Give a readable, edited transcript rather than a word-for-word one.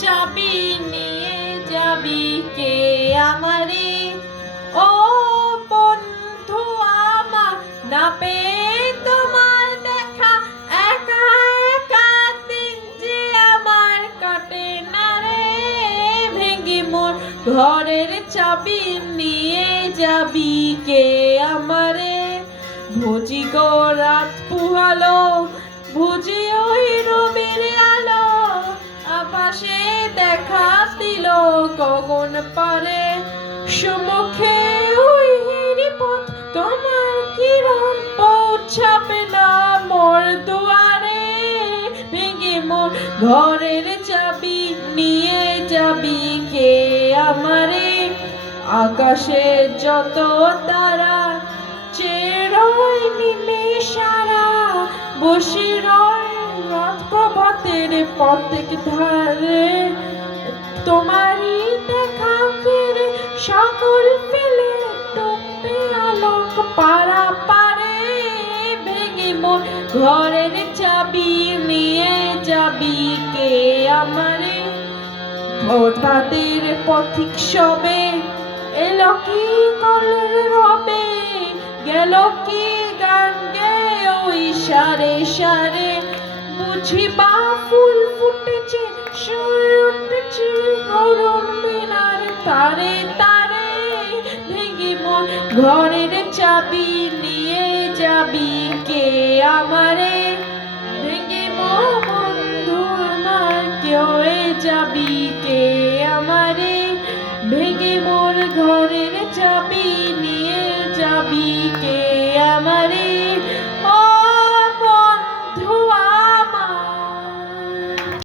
চাবি নিয়ে যাবি কে আমারে? ও বন্ধু আমার, না পেয়ে তোমার দেখা, একা একা দিন যে আমার কাটে না রে। ভেঙে মোর ঘরের চাবি নিয়ে যাবি কে আমারে? ভুজি গো রাত পুহালো, ভুজি ওই রবির আলো, আকাশে দেখা দিল গগন পারে। সম্মুখে ওই পথ, তোমার কিরণ পৌঁছাবে না মোর দুয়ারে। ভেঙে মোর ঘরের চাবি নিয়ে যাবি কে আমারে? আকাশে যত তারা চেরোই নিমেষারা, বসে রয় রাত প্রভাতের প্রত্যেক ধারে। তোমারই দেখা ফিরে সকল ফেলে ডুববে আলোক পারা পারে। ভেঙে মোর ঘরের চাবি নিয়ে যাবি কে আমারে? ভোররাতের পথিক সবে এলো কি কলের রবে, গেল কি গান গেয়ে ওই সারে সারে। বুঝি বা ফুল ফুটেছে, সূর্য উঠেছে অরুণ মিনার তারে তারে। ভেঙে মোর ঘরের চাবি নিয়ে যাবি কে আমারে? ভেঙে মোর বন্ধু আমার কেয়ে যাবি কে আমারে? ভেঙে মোর ঘরের চাবি নিয়ে যাবি কে আমারে?